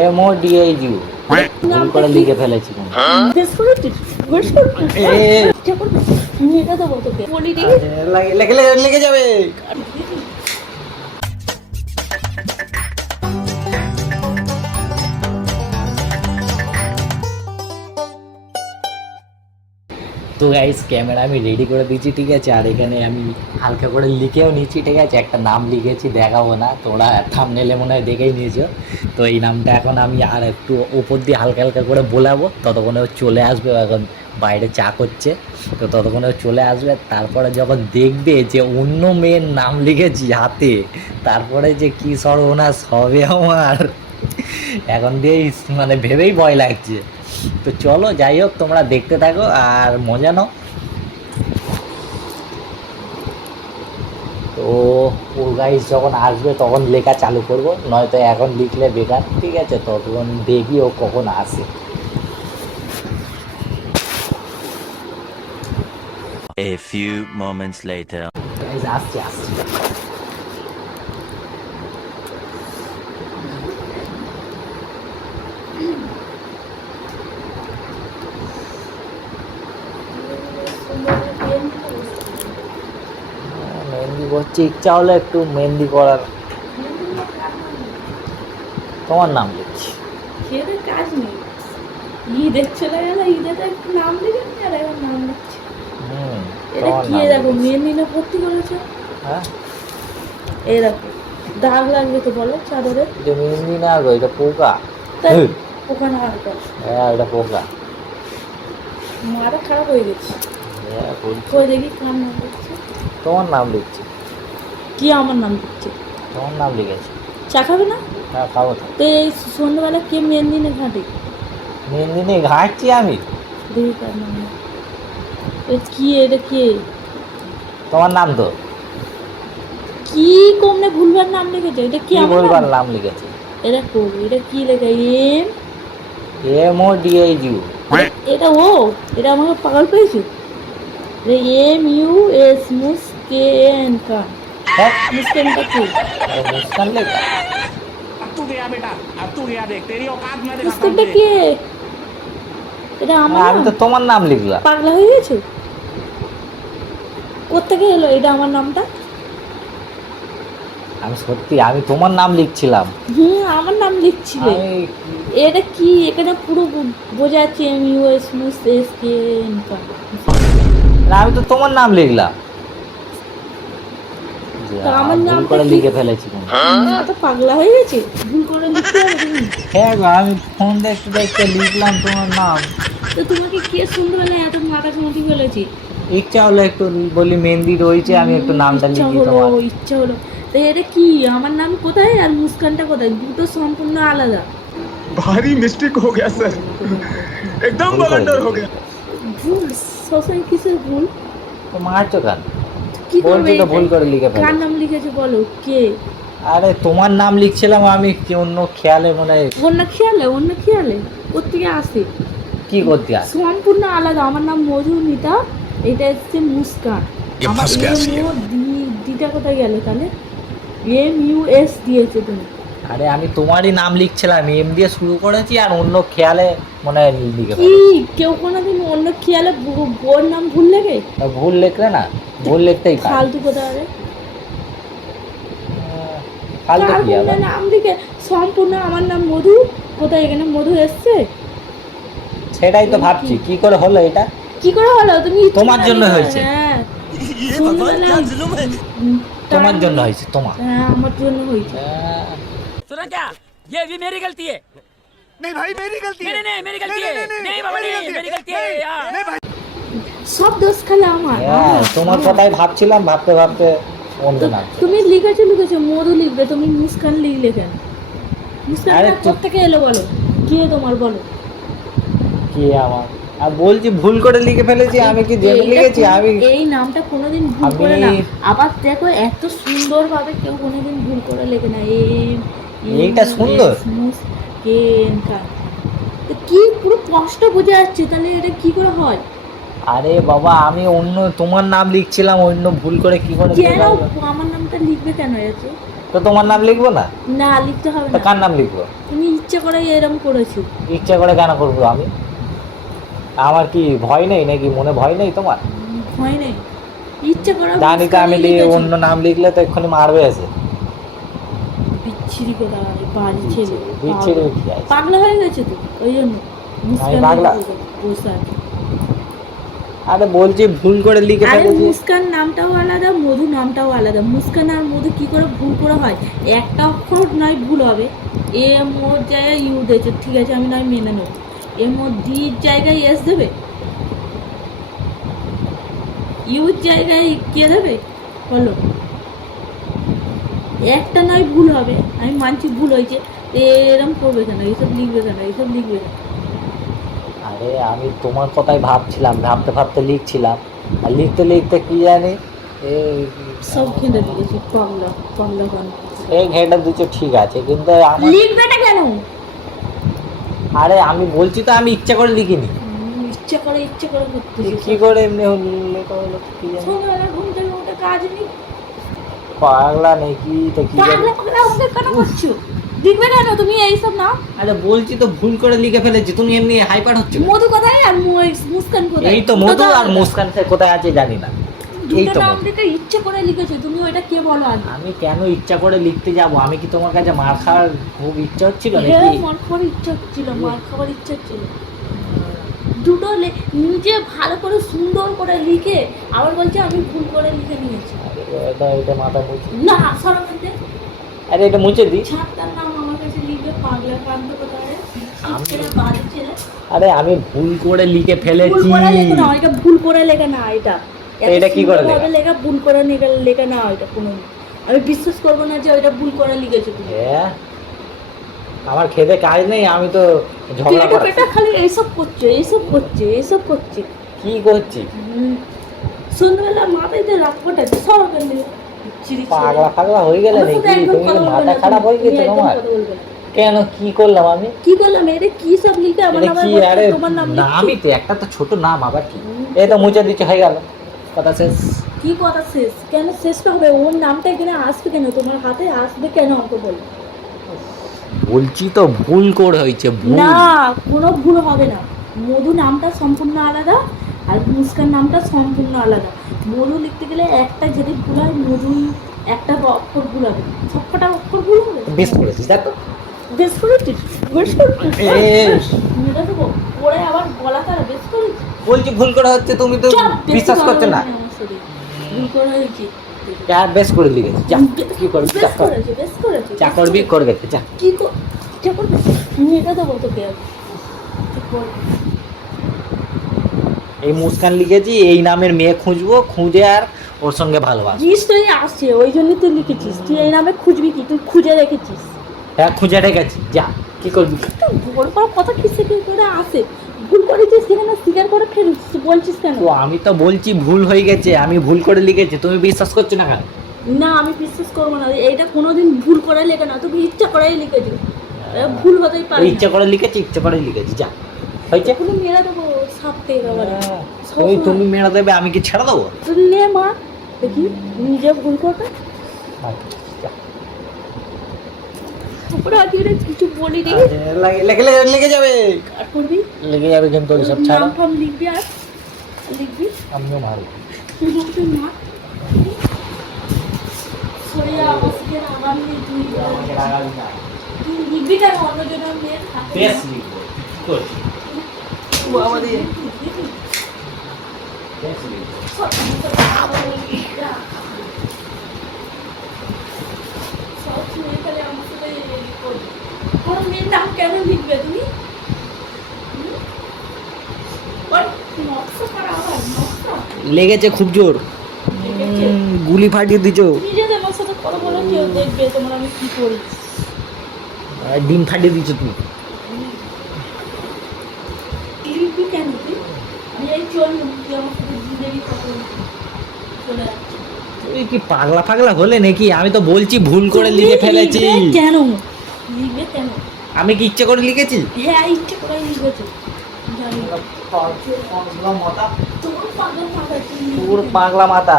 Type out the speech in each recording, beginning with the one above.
M O D I জিউ ভুল করে লিখে ফেলেছি লেগে বেশ তো গাইস ক্যামেরা আমি রেডি করে দিয়েছি, ঠিক আছে? আর এখানে আমি হালকা করে লিখেও নিচ্ছি ঠিক আছে? একটা নাম লিখেছি, দেখাবো না, তোরা থামনেলে মনে হয় দেখেই নিয়েছো। তো এই নামটা এখন আমি আর একটু ওপর দিয়ে হালকা হালকা করে বলাবো, ততক্ষণে চলে আসবে এখন বাইরে চা করছে। তো ততক্ষণে চলে আসবে, তারপরে যখন দেখবে যে অন্য মেয়ের নাম লিখেছি হাতে, তারপরে যে কী সর্বনাশ হবে আমার। এখন দিয়েই মানে ভেবেই ভয় লাগছে। তো চলো যাই হোক তোমরা দেখতে থাকো আর মজা নাও। তো ও গাইস যখন আসবে তখন লেখা চালু করব। নয়তো এখন লিখলে বেকার ঠিক আছে? তখন দেখি ও কখন আসে। A few moments later. Guys আসছে আসছে। মেহেন্দি করছে ইচ্ছা হলো একটু মেহেন্দি করার। তোমার নাম লিখছি কাজ নেই। ঈদের চলে গেল ঈদে তো একটু নাম লিখে নি আর এখন নাম লিখছে হুম এটা তোমার কি নাম দেখো লিখছি। মেয়ের ভর্তি করেছে? হ্যাঁ। দেখো দাগ লাগবে তো বলো চাদরে। এটা মেহেন্দি না গো এটা পোকা। আর কর। হ্যাঁ এটা পোকা। মারা খারাপ হয়ে গেছে। হ্যাঁ কই দেখি নাম লিখছে তোমার নাম লিখছি কি আমার নাম লিখছে। তোমার নাম লিখেছে? চা খাবে না? হ্যাঁ খাব তো। তো এই সন্ধ্যাবেলা কে মেহেন্দি নে ঘাটে? মেহেন্দি নিয়ে ঘাঁটছি আমি। দেখি কার নাম। এ কি এটা কে? তোমার নাম তো। কি কমনে ভুলবার নাম লিখেছে? এটা কি কি আমার বলবার নাম? নাম লিখেছি? এটা করবে এটা কি লেখা? M? M O D I U এটা ও? এটা আমাকে পাগল পেয়েছে? এম ইউ এস মুস কে এন কান হ্যাঁ মুসকেনটা কি মুস্কান লেখা अब तू गया बेटा अब तू गया देख तेरी औकात मैं दिखाता हूँ মুসকেনটা तुझे। কে এটা আমার হ্যাঁ, আমি তো নাম? তোমার নাম লিখলাম পাগলা হয়ে গেছে কোথেকে এলো এটা আমার নামটা আমি সত্যি আমি তোমার নাম লিখছিলাম হুম আমার নাম লিখছিলে আমি এটা কি এখানে পুরো বো- বোঝা যাচ্ছে এম ইউ এস মুস এস কে এন কান না, আমি তো তোমার নাম লিখলাম যে তো আমার নাম করে লিখে ফেলেছি হ্যাঁ? তো পাগলা হয়ে গেছি? ভুল করে লিখতে হ্যাঁ গো আমি ফোন দেখতে দেখতে লিখলাম তোমার নাম। তো তোমাকে কে সন্ধ্যেবেলায় এত মাথা চমকি ফেলেছি? ইচ্ছা হলো একটু বলি মেহেন্দি রয়েছে আমি একটু নামটা লিখি তোমার। ইচ্ছা হলো। তো এটা কি? আমার নাম কোথায় আর মুস্কানটা কোথায়? দুটো সম্পূর্ণ আলাদা। ভারী মিস্টেক হয়ে গেছে স্যার। একদম বাগান্ডার হয়ে গেছে। ভুল? সবসময় কিসের ভুল? তো মারছো কেন? কি করবে বলছি তো ভুল করে লিখে কার নাম লিখেছে বলো কে? আরে তোমার নাম লিখছিলাম আমি কি অন্য খেয়ালে মনে হয় অন্য খেয়ালে অন্য খেয়ালে? কোথেকে আসে? কি করতে আস? সম্পূর্ণ আলাদা? আমার নাম মধুমিতা এটা হচ্ছে মুস্কান। আমার ও কোথায় গেল তাহলে? এম ইউ এস দিয়েছে তুমি। আরে আমি তোমারই নাম লিখছিলাম এম দিয়ে শুরু করেছি আর অন্য খেয়ালে মনে হয় লিখে কি ফেলেছি। কেউ কোনোদিন অন্য খেয়ালে বো- বোর নাম ভুল লেগে তা ভুল লিখলে না ভুল লিখতেই কাজ ফালতু কোথায় রে? ফালতু কার কি কোন আবার নাম দিকে সম্পূর্ণ আমার নাম মধু কোথায় এখানে মধু এসছে সেটাই তো ভাবছি কি করে হলো এটা কি করে হলো তুমি তোমার জন্য হয়েছে। হ্যাঁ সন্ধ্যাবেলা- হুম, তোমার তার- জন্য হয়েছে তোমার হ্যাঁ আমার জন্য হয়েছে হ্যাঁ, सुना क्या ये भी मेरी गलती है नहीं भाई मेरी गलती नहीं नहीं नहीं मेरी गलती है नहीं बाबा नहीं मेरी गलती है यार সব দোষ খালে আমার হ্যাঁ আমার, তোমার আমার। কথাই ভাবছিলাম ভাবতে ভাবতে অন্য তো নাম তুমি লিখেছো লিখেছো মধু লিখবে তুমি মুস্কান লিখলে কেন মুস্কান আরে তো- থেকে এলো বলো কে তোমার বলো কি আমার আর বলছি ভুল করে লিখে ফেলেছি আমি কি জেনে এইটা লিখেছি কোনো- আমি এই নামটা কোনোদিন ভুল করে না আমি- আবার দেখো এত সুন্দর ভাবে কেউ কোনোদিন ভুল করে লেখে না এই এইটা সুন্দর? কি পুরো কষ্ট বোঝা যাচ্ছে? তাহলে এটা কি করে হয়? আরে বাবা আমি অন্য তোমার নাম লিখছিলাম অন্য ভুল করে কি করে কেন? আমার নামটা লিখবে কেন এতে? তো তোমার নাম লিখব না? না লিখতে হবে না। কার নাম লিখব? তুমি ইচ্ছে করে এরকম করেছ। ইচ্ছা করে কেন করব আমি? আমার কি ভয় নেই নাকি? মনে ভয় নেই তোমার? ভয় নেই। ইচ্ছে করে জানি তো আমি অন্য নাম লিখলে তো এক্ষুনি মারবে এসে। করে আর বাড়ি আছে? পাগলা হয়ে গেছে তো? ওই জন্য মুস্কান পাগলা? বসে আরে বলছি ভুল করে লিখে আরে মুস্কান নামটাও আলাদা মধু নামটাও আলাদা। মুস্কান আর মধু কি করে ভুল করে হয়? একটা অক্ষর নয় ভুল হবে। এ মোর জায়গায় ইউ দিয়েছে ঠিক আছে আমি নয় মেনে নেব। এ মোর ডির জায়গায় এস দেবে? ইউর জায়গায় কে দেবে? বলো। একটা নয় ভুল হবে। আমি মানছি ভুল হয়েছে। এরম করবে কেন? এইসব লিখবে কেন? এইসব লিখবে কেন? আরে আমি তোমার কথাই ভাবছিলাম ভাবতে ভাবতে লিখছিলাম। আর লিখতে লিখতে কি জানি? সব খেতে দিয়েছি পাগলা গান এই ঘেটা দিচ্ছ ঠিক আছে কিন্তু লিখবে না কেন? আরে আমি বলছি তো আমি ইচ্ছা করে লিখিনি। ইচ্ছা করে ইচ্ছে করে করতে কি করে এমনি হলো কি জানি। ঘুম থেকে কাজ নেই। পাগলা নাকি? তো কি পাগলা পাগলা ওকে কেন করছ? লিখবে কেন তুমি এইসব না আরে বলছি তো ভুল করে লিখে ফেলেছি তুমি এমনি হাইপার হচ্ছে মধু কোথায় আর মুস্কান কোথায়? এই তো মধু আর মুস্কান সে কোথায় আছে জানি না। এই তো নাম থেকে ইচ্ছে করে লিখেছো তুমি ওইটা কে বলো আগে? আমি কেন ইচ্ছা করে লিখতে যাব? আমি কি তোমার কাছে মার খাওয়ার খুব ইচ্ছা হচ্ছিল হ্যাঁ নাকি? মার খাবার ইচ্ছা হচ্ছিল মার খাবার ইচ্ছা হচ্ছিল। দুটো নিজে ভালো করে সুন্দর করে লিখে আবার বলছে আমি ভুল করে লিখে নিয়েছি। এটা এটা মাথা মুছে। না সরকার আরে এটা মুছে দি। ছাত্রার নাম আমার কাছে লিখবে পাগলা কান্ত কোথায়? ছেলে বাড়ির ছেলে। আরে আমি ভুল করে লিখে ভুল ফেলেছি। করে লেখা না এটা ভুল করে লেখা না এটা। এটা কি করে লেখা? লেখা ভুল করে লেখা লেখা না এটা কোনো আমি বিশ্বাস করব না যে ওইটা ভুল করে লিখেছো তুমি। হ্যাঁ আমার খেতে কাজ নেই আমি তো ঝগড়া পেটা খালি এইসব করছে এইসব করছে এইসব করছে। কি করছি। সন্ধ্যাবেলা মাথায় তো রাগ পটাচ্ছে সব ওখান থেকে পাগলা হয়ে গেলে নাকি তুমি মাথা খারাপ হয়ে গেছে তোমার। কেন কি করলাম আমি? কি করলাম? এটা কি সব লিখে আমার নামে কি আরে। নামই তো একটা তো ছোট নাম আবার কি? এই তো মুছে দিচ্ছে হয়ে গেল। কথা শেষ। কি কথা শেষ? কেন শেষটা হবে? ওর নামটা এখানে আসবে কেন? তোমার হাতে আসবে কেন? আমাকে বলো। বলছি তো ভুল করে হয়েছে ভুল। না কোনো ভুল হবে না। মধু নামটা সম্পূর্ণ আলাদা আর মুস্কান নামটা সম্পূর্ণ আলাদা। মধু লিখতে গেলে একটা যদি ভুল হয় মধু একটা অক্ষর ভুল হবে সবকটা অক্ষর ভুল হবে বেশ করেছিস দেখো বেশ করেছিস? বেশ করেছিস। মেয়েটা তো পরে আবার গলা তারা বেশ করেছিস? বলছি ভুল করা হচ্ছে তুমি তো বিশ্বাস করছ না। ভুল করে হয়েছে। যা বেশ করে লিখেছি যা কি করবি যা কর। করেছে যা করবি করে গেছে যা। কি যা করবে? মেয়েটা দেবো তোকে আমি। কর। এই মুস্কান লিখেছি এই নামের মেয়ে খুঁজবো খুঁজে আর ওর সঙ্গে ভালোবাসবো। নিশ্চয়ই আসছে ওই জন্যই তুই লিখেছিস। তুই এই নামে খুঁজবি কি? তুই খুঁজে রেখেছিস হ্যাঁ খুঁজে রেখেছি যা কি করবি? তুই ভুল করার কথা কি থেকে করে আসে? ভুল করেছিস সেখানে স্বীকার করে ফেলিস বলছিস কেন? তো আমি তো বলছি ভুল হয়ে গেছে আমি ভুল করে লিখেছি তুমি বিশ্বাস করছ না কেন? না আমি বিশ্বাস করব না এইটা কোনোদিন ভুল করে লেখা না তুমি ইচ্ছা করেই লিখেছিস এটা ভুল হতেই পারে ইচ্ছা করে লিখেছি ইচ্ছা করে লিখেছি যা। হয়েছে? কোনো মেয়েরা দেবো সাপ থেকে বাবারে তুমি তুমি মেরা দেবে আমি কি ছেড়ে দেবো? তুই নে মা দেখি নিজে ভুল করবে। কিছু বলি নি লেগে লেগে যাবে। আর করবি? লেগে যাবে কিন্তু ওই সব ছাড়া। নাম লিখবি আর? লিখবি? আমিও মারব। তুই মা। সরিয়া আমার আমার নিয়ে তুই তুই লিখবি কেন? অন্যজনের মেয়ে বেশ লিখব। কি করছি কোনো লিখবে তুমি। লেগেছে খুব জোর। গুলি ফাটিয়ে দিছো ডিম ফাটিয়ে দিছো তুমি। তুমি কি পাগলা পাগলা হলে নাকি? আমি তো বলছি ভুল করে লিখে ফেলেছি কেন? লিখবে কেন? আমি কি ইচ্ছে করে লিখেছি? হ্যাঁ ইচ্ছে করে লিখেছে। জানি। না। তোর পাগল মাথা তুই পুরো লিখবি। পাগলা মাথা।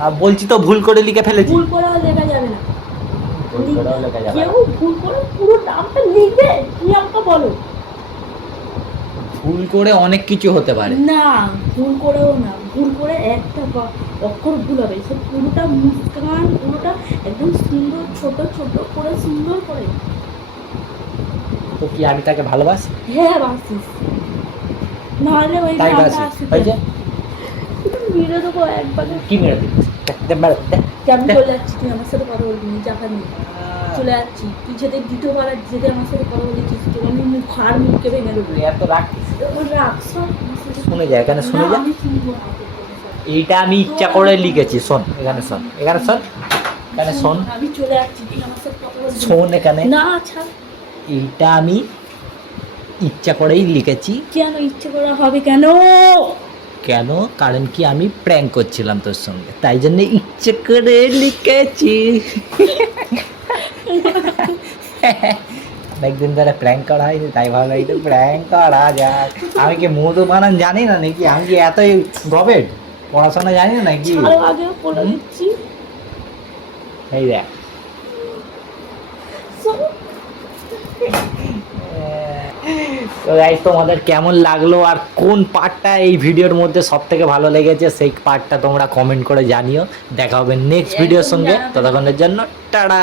আর বলছি তো ভুল করে লিখে ফেলেছি। ভুল করে লেখা যাবে না। ভুল করেও লেখা যাবে কেউ ভুল করে পুরো নামটা লিখবে? তুমি আমাকে বলো? ভুল করে অনেক কিছু হতে পারে। না ভুল করেও না। ভুল করে একটা অক্ষর ভুল হবে। সে পুরোটা মুস্কান পুরোটা একদম সুন্দর ছোট ছোট করে সুন্দর করে। তো কি আমি তাকে ভালোবাসি? হ্যাঁ বাসিস নাহলে ওই তাই বাসি আসবে হয়েছে মেরে দেবো একবারে। কি মেরে দিচ্ছি আমি চলে যাচ্ছি তুই আমার সাথে কথা বলবি না নিয়ে চলে যাচ্ছি। তুই যদি দ্বিতীয়বার আর যদি আমার সাথে কথা বলেছিস তোর আমি মুখ খার মুখকে ভেঙে দেবো। এত শোন, আমার সাথে- শুনে যায় কেন শুনে না, যা। আমি শুনব না। এইটা আমি ইচ্ছা করে লিখেছি শোন এখানে শোন এখানে শোন এখানে শোন। শোন এখানে। না ছাড়। এইটা আমি ইচ্ছা করেই লিখেছি। কেন ইচ্ছে করা হবে কেন? কেন? কারণ কি আমি প্র্যাঙ্ক করছিলাম তোর সঙ্গে তাই জন্য ইচ্ছে করে লিখেছি। অনেকদিন ধরে প্র্যাঙ্ক করা হয়নি তাই ভালো একটু প্র্যাঙ্ক করা যাক। আমি কি মধু বানান জানি না নাকি? আমি কি এতই গবেট পড়াশোনা জানি না নাকি ছাড়ো বলে দিচ্ছি এই দেখ। তো গাইস তোমাদের কেমন লাগল আর কোন পার্টটা এই ভিডিওর মধ্যে সব থেকে ভালো লেগেছে সেই পার্টটা তোমরা কমেন্ট করে জানিও। দেখা হবে নেক্সট ভিডিওর সঙ্গে। ততক্ষণের জন্য টাটা।